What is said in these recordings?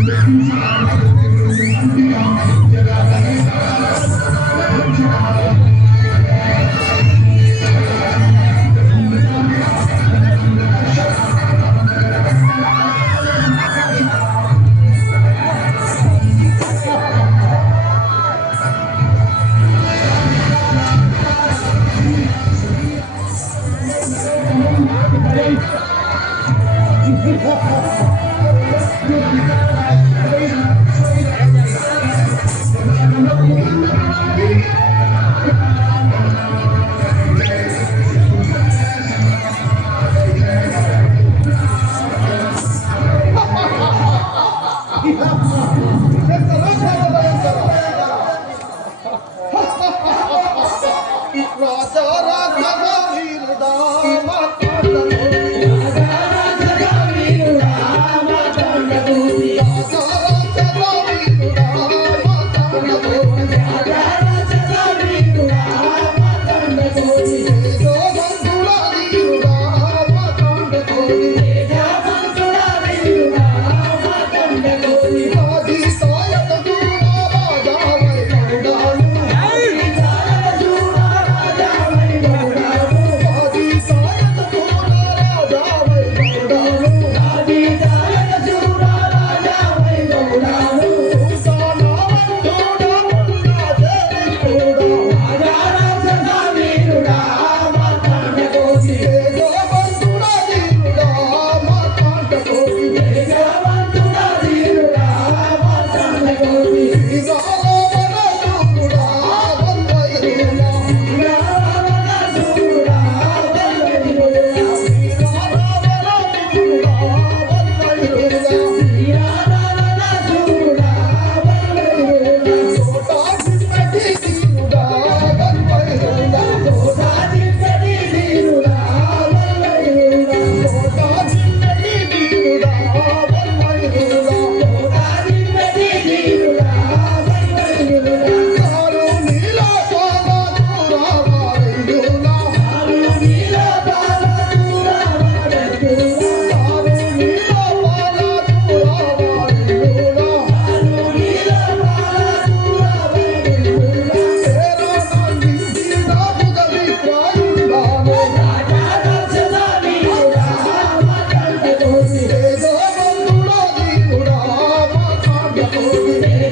Yeah. Yeah. Amen.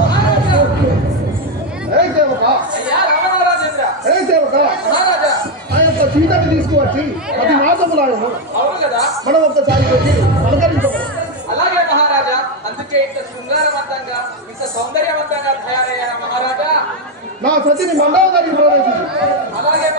సీతని తీసుకువచ్చి అది కదా మనం ఒక్కసారి వెళ్ళి పలకరించము అలాగే మహారాజా అందుకే ఇంత శృంగారవంతంగా ఇంత సౌందర్యవంతంగా తయారయ్యారా మహారాజా? నా సతిని మండవదానికి ప్రవేశించి అలాగే